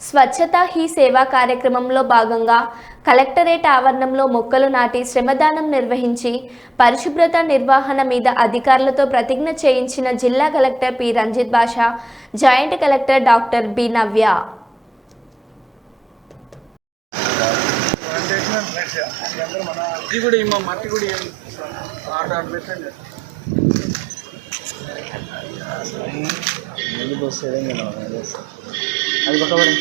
స్వచ్ఛతా he సేవా కార్యక్రమంలో భాగంగా కలెక్టరేట్ ఆవరణంలో మొక్కలు నాటి శ్రమదానం నిర్వహించి పరిశుభ్రత నిర్వహణ మీద అధికారులతో ప్రతిజ్ఞ చేయించిన జిల్లా collector P. Ranjith Basha joint collector doctor B. Navya. అది పక్కబడి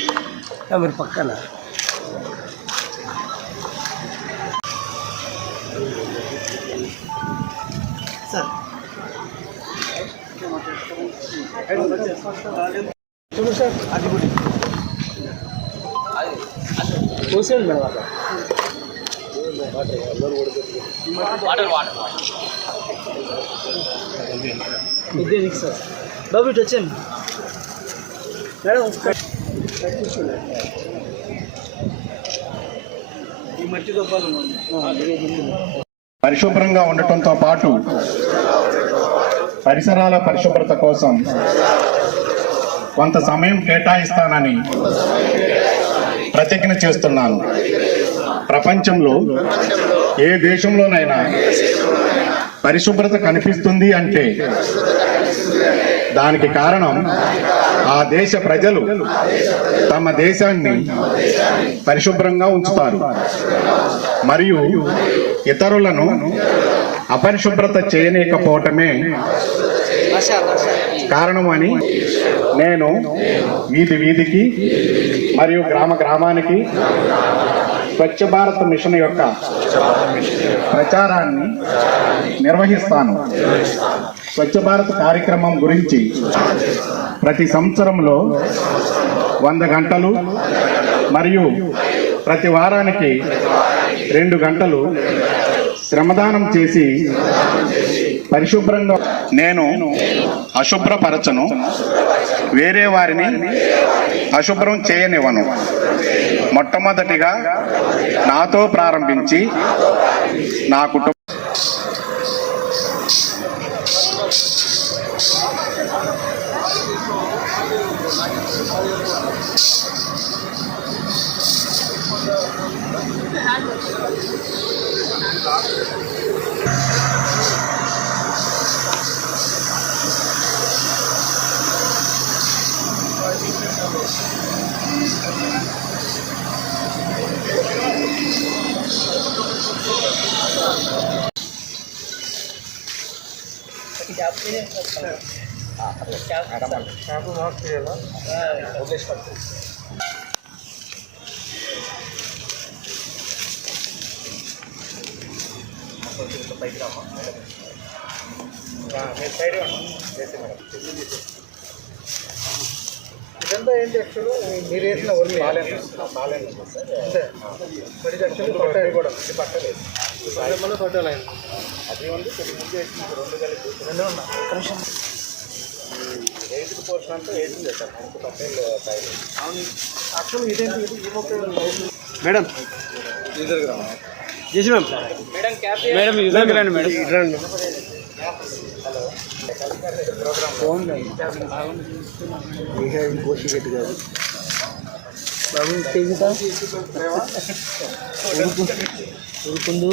మీరు పక్కన. సార్. చూడు సార్ అది కూడా. చూసేయండి మేడం అక్కడ సార్. బాబు ఇటు వచ్చాను పరిశుభ్రంగా ఉండటంతో పాటు పరిసరాల పరిశుభ్రత కోసం కొంత సమయం కేటాయిస్తానని ప్రతిజ్ఞ చేస్తున్నాను. ప్రపంచంలో ఏ దేశంలోనైనా పరిశుభ్రత కనిపిస్తుంది అంటే దానికి కారణం ఆ దేశ ప్రజలు తమ దేశాన్ని పరిశుభ్రంగా ఉంచుతారు. మరియు ఇతరులను అపరిశుభ్రత చేయలేకపోవటమే కారణమని నేను వీధి వీధికి మరియు గ్రామ గ్రామానికి స్వచ్ఛ భారత్ మిషన్ యొక్క ప్రచారాన్ని నిర్వహిస్తాను. స్వచ్ఛ భారత్ కార్యక్రమం గురించి ప్రతి సంవత్సరంలో వంద గంటలు మరియు ప్రతి వారానికి రెండు గంటలు శ్రమదానం చేసి పరిశుభ్రంగా నేను అశుభ్రపరచను. వేరే వారిని అశుభ్రం చేయనివ్వను. మొట్టమొదటిగా నాతో ప్రారంభించి నా కుటుంబ ఇదంతా ఏంటి యాక్చువల్ మీరు వేసిన వర్క్ బాగాలేదు సార్ మరి ఇది యాక్చువల్లీ పట్టాలి కూడా పట్టలేదు అంతా madam. JC ma'am. Madam cap madam రండి మేడం. రండి. ఫోన్ ఇంకా కాదు బాబు తెగుతా ఉరుకుందు